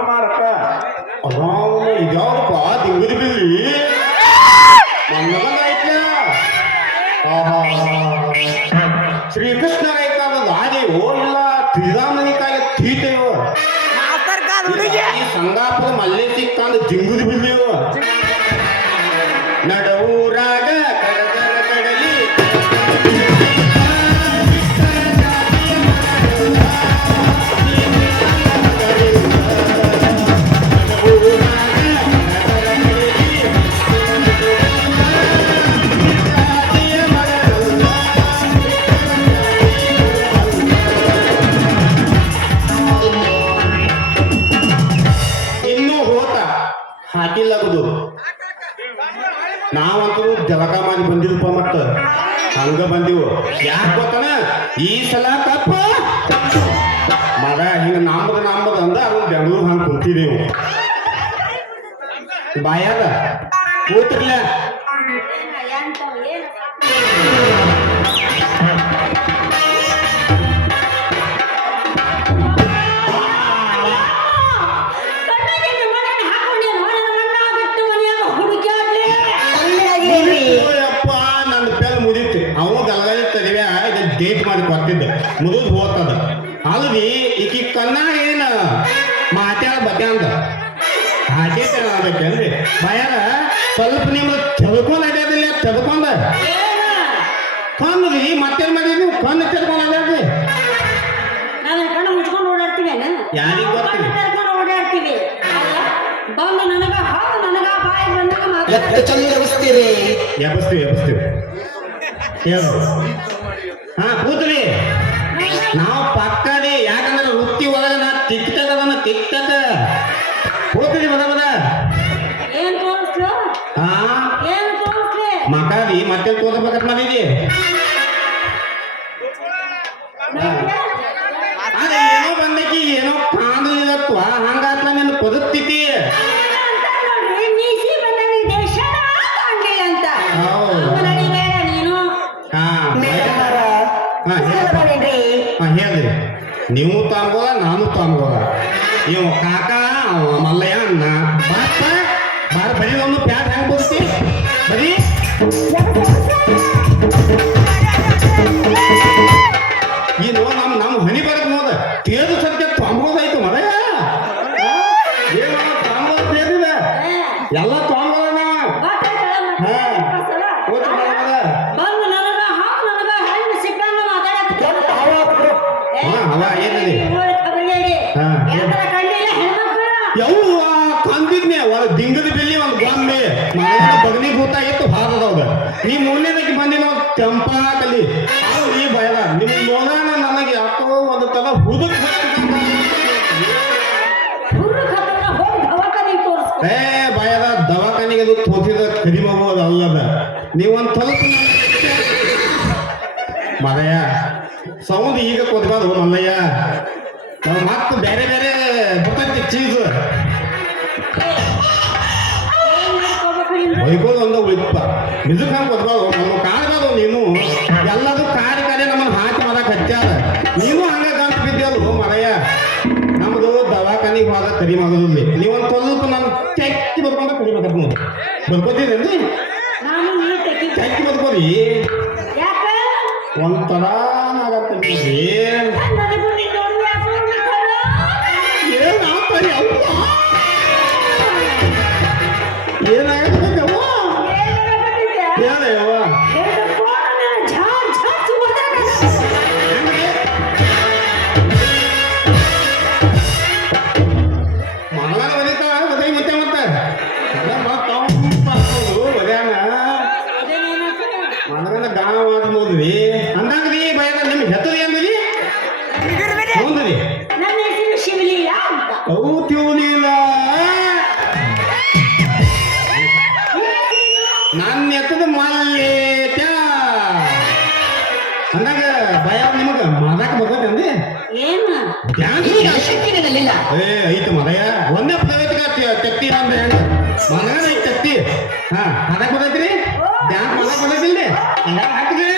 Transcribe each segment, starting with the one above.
ಮಾರಕ್ಕ ಇದ್ಯಾವ್ದಪ್ಪ ದಿಂಗುದಿ ಬಿಲ್ರಿ ಐತ್ಲ ಶ್ರೀಕೃಷ್ಣ ರೈತಾದ ಆದೇವೋ ಇಲ್ಲ ಶ್ರೀರಾಮನಿಕಾಯ ತೀತೆಯೋ ಈ ಸಂಗಾಪುರ ಮಲ್ಲೆ ಸಿಕ್ಕಾಂದ ಜಿಂಗುದಿ ಬಿಲ್ಲೆಯೋ ನಡವೂರಾಗ ಕಡದರ ಕಡಲಿ ಹಾಕಿಲ್ಲಗುದು ನಾವಂತೂ ಜಲಕ ಮಾಡಿ ಬಂದಿರಪ್ಪ ಮತ್ತ ಹಂಗ ಬಂದಿವು ಯಾಕೆ ಗೊತ್ತನ ಈ ಸಲ ತಪ್ಪ ಮಗ ಹಿಂಗ ನಾಂಬದ ಅಂದ ಅದು ಬೆಂಗಳೂರು ಹಂಗ ಕುಂತಿದೆವು ಬಾಯಾಗ ಕೂತಿರ್ಲ ಡೇಟ್ ಮಾಡಿ ಕೊಟ್ಟಿದ್ದ ಮುದುದ್ ಹೋಗ್ತದ ಅಲ್ರಿ ಈಕಿ ಕನ್ನ ಏನ ಮಾತ್ಯಾಳ ಬತ್ತೆ ಅಂತ ಹಾಕೇತೇನ್ರಿ ಭಯಾರ ಸ್ವಲ್ಪ ನಿಮ್ದು ತೆಳ್ಕೊಂಡ್ ಅಡ್ಯಾದಿಲ್ಲ ತೆಳ್ಕೊಂಡ ಕಣ್ಣು ರೀ ಮತ್ತೇನ್ ಮಾಡಿದ್ರಿ ಕಣ್ಣು ತೆಳ್ಕೊಂಡ್ ಅಡ್ಯಾದ್ರಿ ಕಣ್ಣು ಮುಚ್ಕೊಂಡು ಓಡಾಡ್ತೀವಿ ಯಾರಿಗ ಗೊತ್ತಿಲ್ಲ ಓಡಾಡ್ತೀವಿ ಬಂದು ನನಗ ಬಾಯಿ ಬಂದಾಗ ಎಬ್ಸ್ತೀವಿ ಹೇಳು ಹಾ ಕೂತ್ರಿ ನಾವು ಪಕ್ಕನೇ ಯಾಕಂದ್ರೆ ವೃತ್ತಿ ಒಳಗ ನಾ ತಿಕ್ತದ ಕೂತ್ರಿ ಬದ ಏನ್ ತೋರಿಸ್ಲು ಹಾ ಏನ್ ತೋರಿಸ್ಲಿ ಮಕಾರಿ ಮತ್ತೆ ತೋರ್ಸ್ಬೇಕಂತ ಮಾಡಿದಿ ಅದೇ ಏನೋ ಬಂದಕಿ ಏನೋ ಕಾಣಲಿಲ್ಲತ್ವ ಹಂಗಾತ್ಲ ನಿನ್ನ ಪದಸ್ಥಿತಿ ಹೇಳ್ರಿ ನೀವು ತಾಂಬೋದ ನಾನು ತಾಂಬೋದ ಇವ ಕಾಕ ಮಲ್ಲಯ್ಯ ಅಣ್ಣ ಬಾಪ ಬಾರ ಬರೀ ಒಂದು ಪ್ಯಾಟ್ ಹೆಂಗ್ ಬದುಕಿ ಬರೀ ಏನು ನಮ್ಮ ಹನಿ ಬರಕ್ ನೋದ ತೇದು ಸದ್ಯ ತಾಂಬೋದಾಯ್ತು ಮಲಯ್ಯ ಏನು ತಾಂಬೋದ ತೇದಿದೆ ಎಲ್ಲ ತಾಂಬೋದ ಯವ್ವ ಕಂದಿದ್ನೆ ದಿಂಗದ ಬೆಲ್ಲಿ ಒಂದು ಗೊಂಬೆ ಬಗನಿ ಭೂತ ಇತ್ತು ಹಾದದವ್ದ ನೀ ಮೂರನೇದಕ್ಕೆ ಬಂದಿನ ಕೆಂಪಾಕಲಿ ಈ ಭಯದ ನಿಮ್ ನೋಡೋಣ ನನಗೆ ಯಾಕೋ ಒಂದು ತಲ ಹುಡುಕ್ ಏ ಭಯದ ದವಾಖಾನಿಗೆ ಅದು ತೋರಿಸಿದ ಕಡಿಮಬಹುದು ಅಲ್ಲದ ನೀವೊಂದು ಸ್ವಲ್ಪ ಮರಯ್ಯ ಸೌಂಡ್ ಈಗ ಕೊದ್ಬಾರ್ದು ಮಲ್ಲಯ್ಯ ಮತ್ತೆ ಬೇರೆ ಬೇರೆ ಬರ್ತೈತಿ ಚೀಸ್ ಬೈಕೋದು ಒಂದ ಉಳಿಪ ಮಿಜುಕ್ ಹಂಗೆ ಕೊದ್ಬಾರ್ದು ನಮ್ಮ ಕಾರ್ಬಾರ್ದು ನೀನು ಎಲ್ಲದು ಕಾರ್ಯ ನಮ್ಮನ್ನು ಹಾಕಿ ಮಾಡಕ್ ಹಚ್ಚಾರ ನೀನು ಹಂಗ ಗಂಟು ಬಿದ್ದಲ್ಲ ಮರಯ್ಯ ನಮ್ದು ದವಾಖಾನಿಗೆ ಹೋದ ಕಡಿಮೆ ಆಗೋದಿಲ್ಲ ನೀವೊಂದು ಸ್ವಲ್ಪ ನಾನು ಚೆಕ್ಕಿ ಬರ್ಕೊಂಡು ಕುಡಿಬೇಕಂತ ನೋಡಿ ಬರ್ಕೋತೀರೇನ್ರಿ ಚೆಕ್ಕಿ ಬರ್ಕೋರಿ ಒಂಥರ ಆಗತ್ತೆ ಏನಾಗತ್ತವ ಹೇಳಯ್ಯವ ಮಗಳನ್ನ ಬರೀತಾವ ಬದೈ ಮತ್ತೆ ಮಗಳನ್ನ ಗಾನವಾದ ನೋದ್ರಿ ಅಂದಂಗ್ರಿ ಭಯ ನಿಮ್ಗೆ ಹೆತ್ತರಿ ಅಂದ್ರಿ ನೋದ್ರಿ ಅವು ತಿಳಲಿಲ್ಲ ನನ್ನ ಎತ್ತದ ಮಲ್ಲೇಟ ಅಂದಾಗ ಭಯ ನಿಮಗ ಮಾದಾಕ ಬರ್ತೈತಿ ಏ ಐತೆ ಮದಯ್ಯ ಒಂದೇ ಪ್ರವೇಶಕ ತತ್ತಿ ಅಂದ್ರೆ ಹೆಂಗ ಮನಗನ ಐತಿ ತತ್ತಿ ಹಾ ಅದಕ್ಕೆ ಬರ್ತೈತ್ರಿ ಡ್ಯಾನ್ಸ್ ಮಾಡಕ್ ಬರ್ತೈತಿಲ್ರಿ ಹಂಗಾರ ಹಾಕ್ರಿ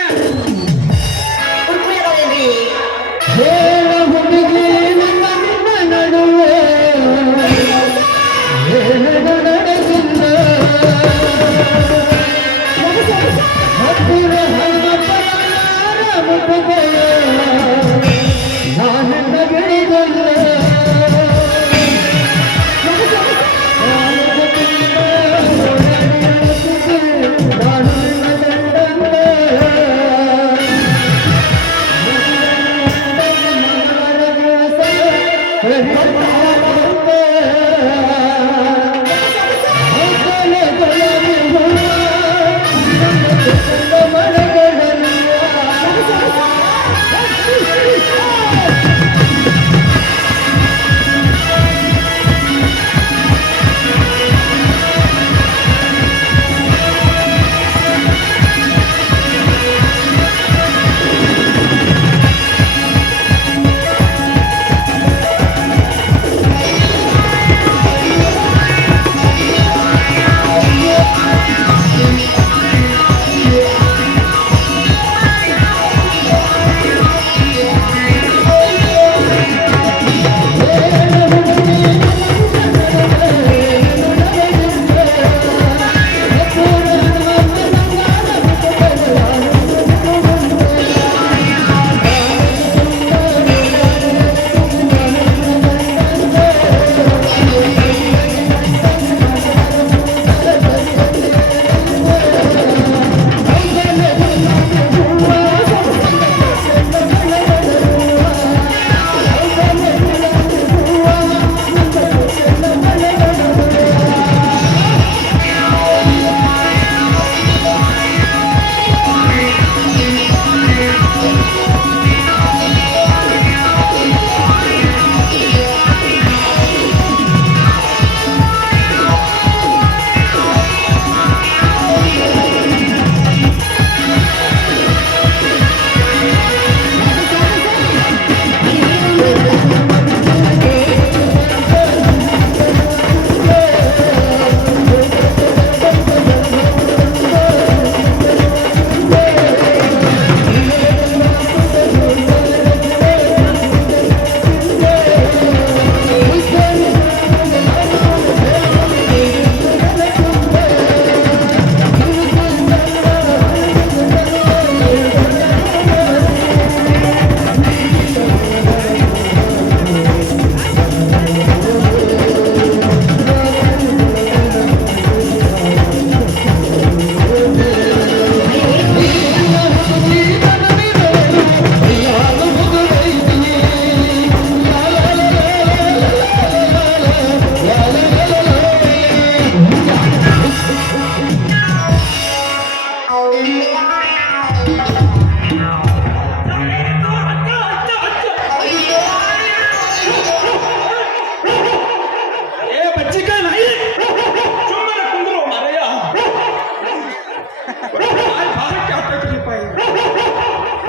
ಹೇಳ ಹುಡುಗಿ ನನ್ನ ನಡುವೆ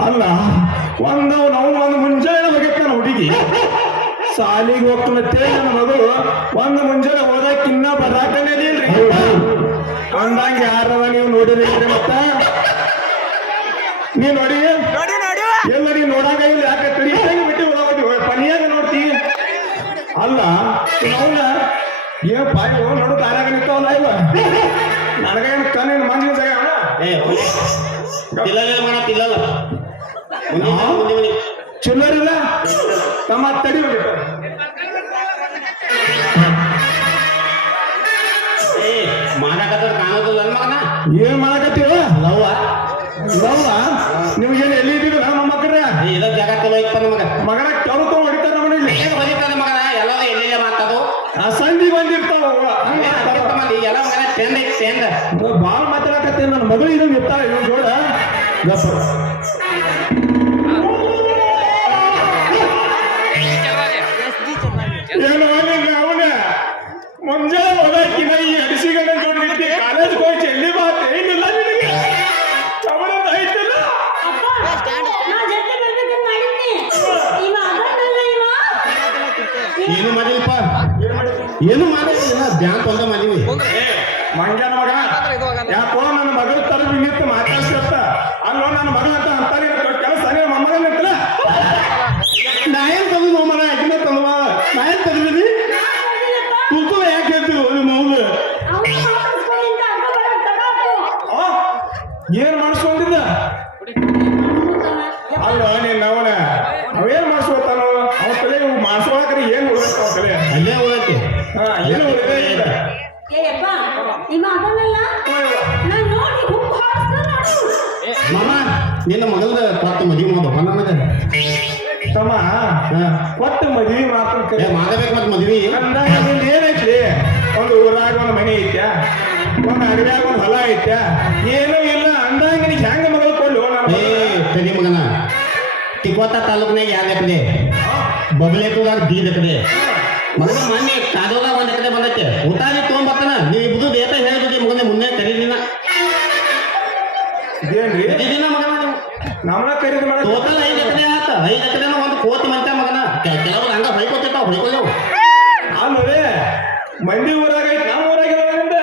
ಅಲ್ಲ ಒಂದು ಮುಂಜಾನೆ ಹೋಗಕ್ಕೆ ನನ್ನ ಹುಡುಗಿ ಸಾಲಿಗೆ ಹೋಗ್ತಂತೆ ನನ್ನ ಮಗಳು ಒಂದು ಮುಂಜಾನೆ ಹೋದಕ್ಕೆ ಇನ್ನ ಬರಾಕನೇ ಇಲ್ರಿ ಅಂದಂಗ ಯಾರದ ನೀವು ನೋಡಿರಿ ಮತ್ತ ನೀ ನೋಡಿ ಎಲ್ಲ ನೀವ್ ನೋಡಾಕ ಇಲ್ಲ ಯಾಕೆ ಕಡಿಯಾಗ ಬಿಟ್ಟು ಹೋಗಿ ಪನಿಯಾಗ ನೋಡ್ತಿ ಅಲ್ಲ ಅವನ ಏನ್ ಪಾಯ ನೋಡು ತಾರಾಗ ನಿಂತವಲ್ಲ ಇವ ನನಗೇನು ಕಣ್ಣಿನ ಮಂಜಿನ ಜಾಗ ಚಿಲ್ಲರಿಲ್ಲ ತಮ್ಮ ತಡಿ ಮಾಡಕತ್ತ ಕಾಣೋದಿಲ್ಲ ಮಗನ ಏನ್ ಮಾಡಕತ್ತೀವ ಲವ್ವ ನಿಮ್ಗೇನು ಎಲ್ಲಿ ಇದ್ದೀವಿ ನಮ್ಮ ಮಕ್ಕಳ ಇದ ಜಗತ್ತಲ್ಲ ಇಪ್ಪ ನಮಗ ಮಗನ ಕೆರು ತಗೊಂಡು ಹೊಡಿತಾರ ಮನೇಲಿ ಏನ್ ಬರೀತಾನೆ ಮಗನ ಎಲ್ಲ ಎಲ್ಲೆಲ್ಲ ಮಾತಾಡು ಆ ಸಂಧಿಗೆ ಬಂದಿರ್ತಾವ ಎಲ್ಲ ಮಗನ ಟೆಂಡ್ ಐತಿ ಟೆಂಡ್ ಬಾಳ ಮಾತಾಡಕತ್ತೇನೆ ನನ್ನ ಮಗಳು ಇದನ್ನ ಇರ್ತಾಳ ಇವ್ ಜೋಡ ಏನು ಅವನ ಮುಂಜಾನೆ ಹೋದಾಕಿನ ಈ ಅಡಿಸಿಗಳ ನೋಡಿದ್ದೆ ಕಾಲೇಜ್ ಹೋಗಿ ಎಲ್ಲಿ ಮಾತು ಏನಿಲ್ಲ ನಿನಗೆ ಚವರದ ಐತಿಲ್ಲ ಏನು ಮಾಡಿಲ್ಪ ಏನು ಮಾಡಿಲ್ಲ ಧ್ಯಾನ ತೊಂದ ಮಾಡಿವಿ ಮಂಗ್ಯಾನ ಮಗ ಯಾಕೋ ನನ್ನ ಮಗಳ ತರ ನಿಂತು ಮಾತಾಡ್ತಿರ್ತ ಅಲ್ಲೋ ನನ್ನ ಮಗಳ ಅಂತ ಅಂತಾನೆ ಕೆಲಸ ಮೊಮ್ಮಗ ನಿಂತಲ್ಲ ನಾ ಏನ್ ತಂದು ಮನ ಯಾಕಿನ ತಂದವ ನಾ ಏನ್ ತಂದಿದ್ದೀನಿ ಕುಲ್ತು ಯಾಕೆ ಹೇಳ್ತೀವಿ ನಿಮ್ಮ ಮೌಲು ಏನ್ ಮಾಡಿಸ್ಕೊಂಡಿದ್ದ ಅಲ್ಲ ನೀನ್ ಅವನ ಅವೇನ್ ಮಾಡಿಸ್ಕೊತಾನೋ ಅವ ತಲೆ ಮಾಡಿಸ್ಕೊಳಕ್ರೆ ಏನ್ ಉಳಿದ ಅವ ತಲೆ ಅಲ್ಲೇ ಹೋಗಕ್ಕೆ ಹಾ ಏನು ಉಳಿದೇ ಇಲ್ಲ ಮಾಮ ನಿನ್ನ ಮಗಲ್ದ ಕೊಟ್ಟ ಮದುವೆ ಮಾಡೋದು ನನಗೆ ತಮ್ಮ ಕೊಟ್ಟ ಮದ್ವಿ ಮಾತ್ರ ಏ ಮಾಡಬೇಕು ಮತ್ತೆ ಮದ್ವಿ ಏನೈತ್ಲಿ ಒಂದು ಊರಾಗ ಒಂದು ಮನೆ ಐತ್ಯಾ ಒಂದು ಅಡವ್ಯಾಗ ಒಂದು ಹೊಲ ಐತ್ಯಾ ಏನೂ ಇಲ್ಲ ಅಂದಂಗ ನೀ ಹೆಂಗ ಮಗಳು ಕೊಡ್ಲು ಏ ತಡಿ ಮಗನ ತಿಕೋತ ತಾಲೂಕಿನಾಗ ಯಾವ್ದು ಎಕಡೆ ಬಬಲೇಕುದಾಗ ದೀದ್ ಎಕಡೆ ಮಗನ ಮೊನ್ನೆ ಕಾದೋದಾಗ ಒಂದ್ ಎಕಡೆ ಬಂದೈತೆ ಊಟಾಗಿ ತೊಗೊಂಬರ್ತಾನ ನೀವು ಇಬ್ಬರು ಏತ ಹೇಳ್ಬಿಡಿ ಮಗನ ಮುನ್ನೆ ಕರೀದಿನ ಇದೇನ್ರಿ ಕರೀದಿನ ಮಗನ ನೀವು ನಮ್ಮನ್ನ ಕರೀದು ಮಾಡ ಟೋಟಲ್ 5 ಎಕರೆ ಆತ 5 ಎಕರೆನ ಒಂದು ಕೋತಿ ಮಂತ ಮಗನ ಕೆಲವ್ರು ಹಂಗ ಹೊಯ್ಕೋತಿರ್ತಾವ ಹೊಯ್ಕೊಳ್ಳೇವು ಆಮೇಲೆ ಮಂದಿ ಊರಾಗ ಐತಿ ನಮ್ಮ ಊರಾಗಿಲ್ಲ ನಿಮ್ದ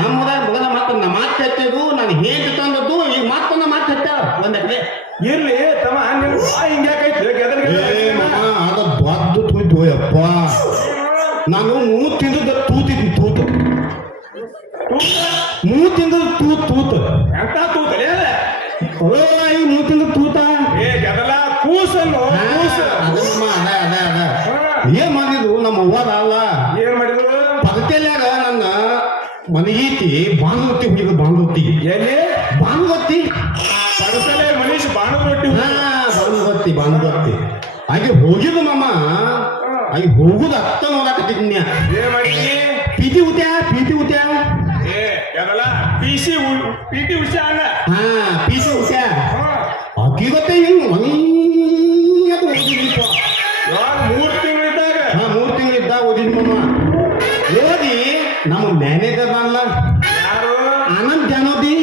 ನಮ್ಮ ಊರಾಗ ಮಗನ ಮತ್ತೆ ನಾ ಮಾತು ಹಚ್ಚಿದ್ದು ನಾನು ಹೇಗೆ ತಂದದ್ದು ಈಗ ಮತ್ತೊಂದು ಮಾತು ಹಚ್ಚಾಳ ಒಂದ್ ಎಕರೆ ಇರ್ಲಿ ತಮ್ಮ ನಿಮ್ ಹಿಂಗ್ಯಾಕೈತಿ ಅದು ದೊಡ್ಡ ತೂತು ಯಪ್ಪ ನಾನು ಮೂರು ತಿಂದ ತೂತಿದ್ನಿ ತೂತು ಮೂರು ತಿಂದ ತೂತು ಎಂತ ತೂತಲೇ ಅದ ಈ ಮೂರು ತಿಂದ ತೂತ ಏ ಗದಲ ಕೂಸನ್ನು ಕೂಸು ಅದಮ್ಮ ಅದ ಏನ್ ಮಾಡಿದ್ರು ನಮ್ಮ ಅವ್ವದ ಅಲ್ಲ ಏನ್ ಮಾಡಿದ್ರು ಪದತೆಲ್ಯಾಗ ನನ್ನ ಮನಗೀತಿ ಬಾಂಧವತ್ತಿ ಹುಡುಗ ಬಾಂಧವತ್ತಿ ಎಲ್ಲಿ ಬಾಂಧವತ್ತಿ ಪಡಸಲೆ ಮನೀಶ್ ಬಾಣದ ರೊಟ್ಟಿ ಬಾಂಧವತ್ತಿ ಹಾಗೆ ಹೋಗಿದ್ದು ಮಾಮ ಹಾಗೆ ಹೋಗುದು ಅತ್ತ ನೋಡಕತ್ತಿದ್ನ್ಯ ಏನ್ ಮಾಡಿದ್ರಿ ಪೀಟಿ ಉತ್ಯಾ ಏ ಗದಲ ಪಿಟಿ ಉಷಾ ಅಲ್ಲ ಪೀಟಿ ಉತ್ಯಾ ಅಕ್ಕಿ ಗೊತ್ತೇ ಹಿಂಗ್ ಅದು ಓದಿದ್ರಿಪ್ಪ ಯಾವಾಗ 3 ತಿಂಗಳಿದ್ದಾಗ 3 ತಿಂಗಳಿದ್ದಾಗ ಓದಿದ್ ಮಾಮ ಓದಿ ನಮ್ಮ ಮ್ಯಾನೇಜರ್ ಅಲ್ಲ ಯಾರು ಆನಂದ್ ಜಾನೋದಿ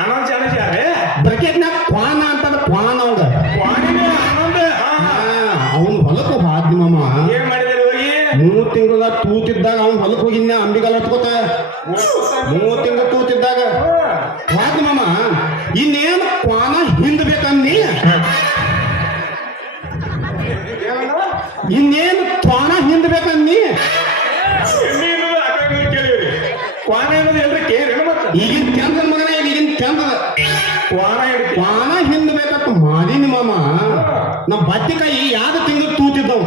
ಆನಂದ್ ಜಾನಜಾರೆ ಬ್ರಕೆಟ್ನಾಗ ಕ್ವಾನ ಅಂತಾರ ಕ್ವಾನ ಅವಂಗ ವಾಣಿನ ಆನಂದ ಅವನು ಹೊಲಕ್ಕೆ ಹಾದ್ನಿ ಮಾಮ ಏನ್ ಮಾಡಿದ್ರಿ ಹೋಗಿ 3 ತಿಂಗಳ ತೂತಿದ್ದಾಗ ಅವ್ನು ಹೊಲಕ್ಕೆ ಹೋಗಿದ್ನ ಅಂಬಿಗಲ್ ಹತ್ಕೋತ 3 ತಿಂಗಳು ತೂತಿದ್ದಾಗ ಹಾದ್ನಿ ಮಾಮ ಇನ್ನೇನು ಕ್ವಾನ ಹಿಂದ್ಬೇಕನ್ನಿ ಇನ್ನೇನು ಕ್ವಾನ ಹಿಂದ್ಬೇಕನ್ನಿ ಕೇಳಿವ್ರಿ ಕ್ವಾನ ಅನ್ನೋದು ಎಲ್ರಿ ಕೇಳ್ರಿ ಮತ್ತೆ ಈಗಿನ ಚಂದ್ರ ಮಗನ ಈಗಿನ ಚಂದ್ರ ಕ್ವಾನ ಹಿಂದ್ಬೇಕಂತ ಮಾಡೀನಿ ಮಾಮ ನಮ್ಮ ಬತ್ತಿಕಾಯಿ ಯಾವ್ದು ತಿಂಗಳು ತೂತಿದ್ದವು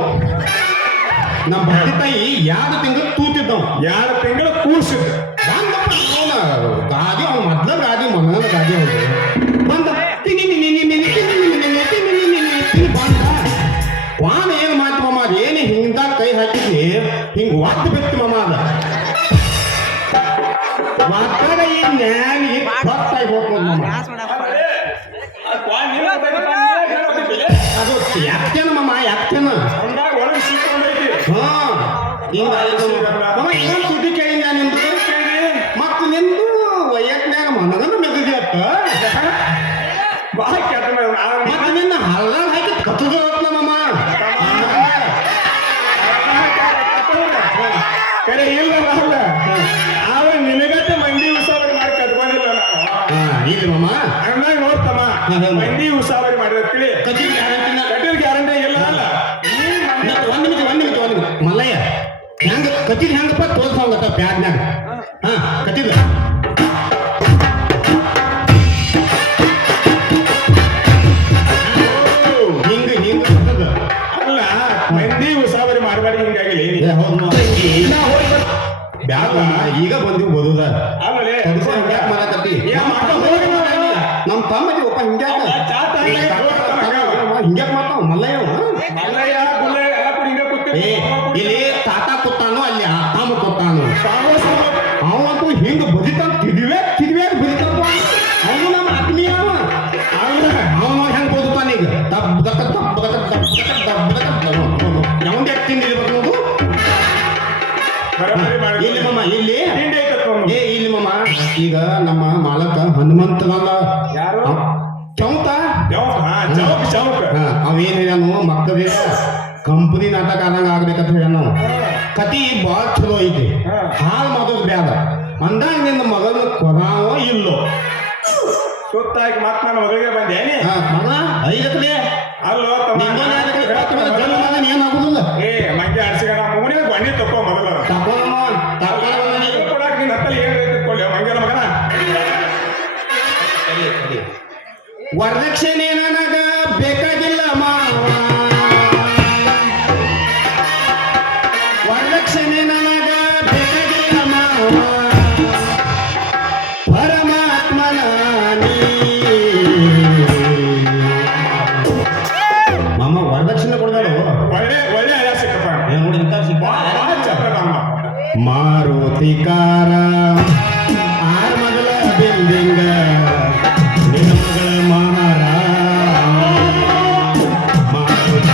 ನಮ್ಮ ಬತ್ತಿಕಾಯಿ ಯಾವ್ದು ತಿಂಗಳು ತೂತಿದ್ದವು 2 ತಿಂಗಳು ಕೂಸಿದ್ದು ಗಾದಿ ಅವ್ನು ಮೊದ್ಲ ಗಾದಿ ಮಗನ ಗಾದಿ ಅವ್ರು ಬಂದ ಬಂದ ಕ್ವಾನ ಏನ್ ಮಾಡ್ತಿ ಮಾಮ ಅದೇನೇ ಹಿಂದಾಗ ಕೈ ಹಾಕಿದ್ನಿ ಹಿಂಗ್ ಒತ್ತು ಬಿತ್ತು ಮಾಮ ಅದ ಒತ್ತಡ ಈ ನ್ಯಾನಿಗೆ ಗೊತ್ತಾಗಿ ಹೋಗ್ಬೋದು ಮಾಮ ಅದು ಯಾಕ್ತೇನ ಮಾಮ ಯಾಕ್ತೇನ ಒಳಗೆ ಸಿಕ್ಕೊಂಡೈತಿ ಇನ್ನೊಂದು ಸುದ್ದಿ ಕೇಳಿಲ್ಲ ನಿಮ್ದು ಮತ್ತು ನಿಮ್ದು ವಯಸ್ಸಿನಾಗ ಮನಗಂದು ಮೆದ್ದಿದೆಯತ್ತ ಬಹಳ ಕೆಟ್ಟ ಮತ್ತೆ ನಿನ್ನ ಹಲ್ಲಾಗ ಹಾಕಿ ಕತ್ತದ ಮಾಮ ಕರೆ ಇಲ್ಲ ಅಲ್ಲ ಆದ್ರೆ ನಿನಗತ್ತೆ ಮಂದಿ ಉಸಾವರಿ ಮಾಡಿ ಕಟ್ಕೊಂಡಿಲ್ಲ ನಾನು ಇಲ್ಲಿ ಮಾಮ ಹಂಗಾಗಿ ನೋಡ್ತಮ್ಮ ಮಂದಿ ಉಸಾವರಿ ಮಾಡಿರತ್ತಿ ಕಟ್ಟಿದ ಗ್ಯಾರಂಟಿನ ಕಟ್ಟಿದ ಗ್ಯಾರಂಟಿ ಇಲ್ಲ ಅಲ್ಲ ಒಂದ್ ನಿಮಿಷ ಮಲ್ಲಯ್ಯ ಹೆಂಗ ಕಟ್ಟಿದ ಹೆಂಗಪ್ಪ ತೋರ್ಸಂಗತ್ತ ಪ್ಯಾಡ್ನಾಗ ಕಟ್ಟಿದ ಹಿಂಗ ಅಲ್ಲ ಮಂದಿ ಉಸಾವರಿ ಮಾಡಬೇಡಿ ಹಿಂಗಾಗಿಲ್ಲ ಬ್ಯಾಗ ಈಗ ಬಂದಿವ್ ಓದುದ ಆಮೇಲೆ ಹಿಂಗ್ಯಾಕ್ ಮಾಡಕತ್ತಿ ನಮ್ ತಮ್ಮದಿ ಒಪ್ಪ ಹಿಂಗ್ಯಾಕ ಹಿಂಗ್ಯಾಕ್ ಮಾಡ್ತಾವ ಮಲ್ಲಯ್ಯ ಮಲ್ಲಯ್ಯ ಗುಲ್ಲಯ್ಯ ಎಲ್ಲ ಕೂಡ ಹಿಂಗ ಕೂತಿ ಇಲ್ಲಿ ತಾತ ಕೂತಾನು ಅಲ್ಲಿ ತಮ್ಮ ಕೂತಾನು ಅವಂತೂ ಹಿಂಗ ಬದಿತಾನ ತಿದ್ವೆ ಬದಿತಾನ ಅವನು ನಮ್ಮ ಆತ್ಮೀಯ ಅವನು ಹೆಂಗ್ ಓದುತ್ತಾನ ಈಗ ಯಾವಂದ ತಿಂದಿರ್ಬೇಕು ನೋಡು ಇಲ್ಲಿ ಮಾಮ ಇಲ್ಲಿ ಇಲ್ಲಿ ಮಾಮ ಈಗ ನಮ್ಮ ಮಾಲಕ ಹನುಮಂತನಲ್ಲ ಯಾರು ಚೌತ ಚೌಕ ಅವೇನ್ ಹೇಳ್ಯಾನು ಮಕ್ಕಳಿಗೆ ಕಂಪನಿ ನಾಟಕ ಆದಂಗ ಆಗ್ಬೇಕಂತ ಹೇಳ್ಯಾನ ನಾವು ಕತಿ ಭಾಳ ಚಲೋ ಐತಿ ಹಾಳು ಮಾಡೋದು ಬ್ಯಾಡ ಅಂದಾಗ ನಿನ್ನ ಮಗನ ಕೊಡಾವ ಇಲ್ಲೋ ಸುತ್ತಾಗಿ ಮತ್ ನನ್ನ ಮದುವೆಗೆ ಬಂದೇನಿ ಮಗ 5 ಎಕರೆ ಅಲ್ಲೋ ತಮ್ಮ ಏನಾಗುದಿಲ್ಲ ಏ ಮಂಗೆ ಆಡ್ಸಿಗಣ ಮುಗಿನ ಬಣ್ಣಿ ತಕ್ಕೋ ಮೊದಲು ಕೊಡಾಕ ನಿನ್ನ ಹತ್ತಲ್ಲಿ ಏನ್ ಕೊಳ್ಳಿ ಮಂಗನ ಮಗನ ವರದಕ್ಷಿಣೆ ನನಗ ಬೇಕಾಗಿಲ್ಲ ಮಾವ ವರದಕ್ಷಿಣೆ ನನಗ ಬೇಕಾಗಿಲ್ಲ ಮಾವ ಪರಮಾತ್ಮನ ಮಾಮ ಮಾರುತಿ ಕಾರ ಆರ್ ಮಗಳ ಬಿಲ್ಡಿಂಗ ನಿನ್ನ ಮಗಳ ಮಾರ ಮಾರುತಿ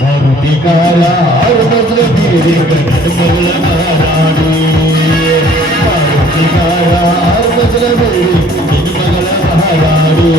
ಮಾರುತಿಕಾರ ಮಗಳ ಮಹಾರಾಣಿ ಮಾರುತಿಕಾರ ಮಗಳ ಮಗಳ ಮಹಾರಾಣಿ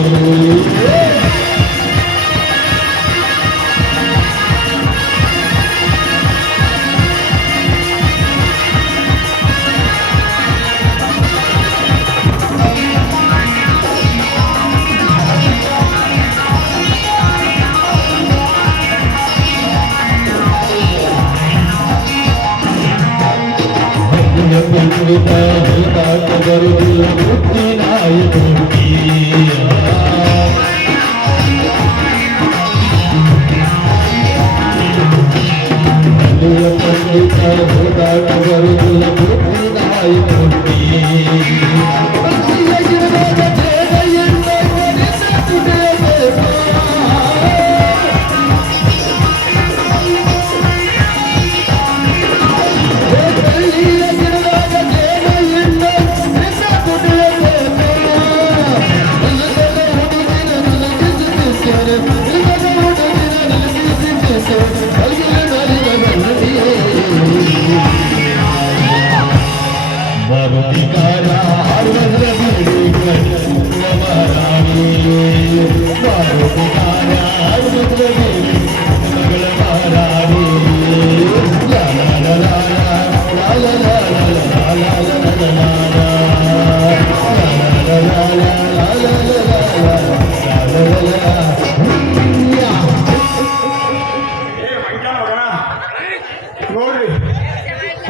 ನೋಡ್ರಿ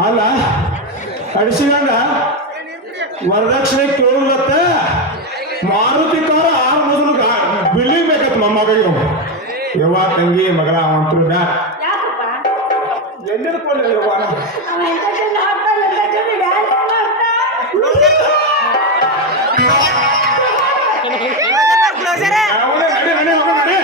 ಅಲ್ಲ ಅಡಿಸಿಗಂಡ ವರದಕ್ಷಿಣೆ ಕೇಳತ್ತ ಮಾರುತಿ ಕಾರ ಆರು ಮೊದಲು ಬಿಲ್ಡಿಂಗ್ ಬೇಕತ್ ಮೊಮ್ಮಗಳಿಗೆ ಯವ್ವ ತಂಗಿ ಮಗಳ ಅಂತೂ ಯಾಕಪ್ಪ ಎಲ್ಲಿರ್ಕೊಳ್ಳಿ ಯವ್ವ ಅವ ಎಂಟರ್ಟೈನ್ ಆಗ್ತಾನೆ ಎಂಟರ್ಟೈನ್ ಡ್ಯಾನ್ಸ್ ಮಾಡ್ತಾ ಅವನೇ ನಡಿ ನಡಿ ಹೋಗ ನಡಿ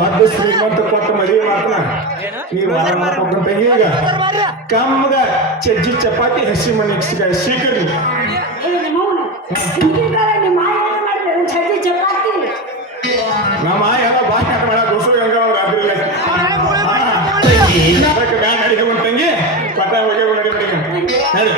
ದೊಡ್ಡ ಶ್ರೀಮಂತ ಕೊಟ್ಟು ಮದುವೆ ಮಾತ್ರ ನೀವು ಮಾಡ್ಕೊಂತ ಈಗ ಕಮ್ಮಗ ಚಜ್ಜಿ ಚಪಾತಿ ಹಸಿ ಮನೆ ಸೀಕರಿ ಏ ನಿಮ್ಮವನು ಹಿಂದಿನ ನಿಮ್ಮ ಮಾಯ ಮಾಡ್ತಾರೆ ಚಟ್ಟಿ ಚಪಾತಿ ನಮ್ಮ ಎಲ್ಲ ಬಾಕಿ ಹಾಕ ಮಾಡ ದೋಸು ಹೆಂಗ ರಾತ್ರಿ ಅದಕ್ಕೆ ಬ್ಯಾನ್ ನಡಿಗೆ ಬಂತಂಗಿ ಪಟ ಹೋಗಿ ನಡಿ ನಡಿ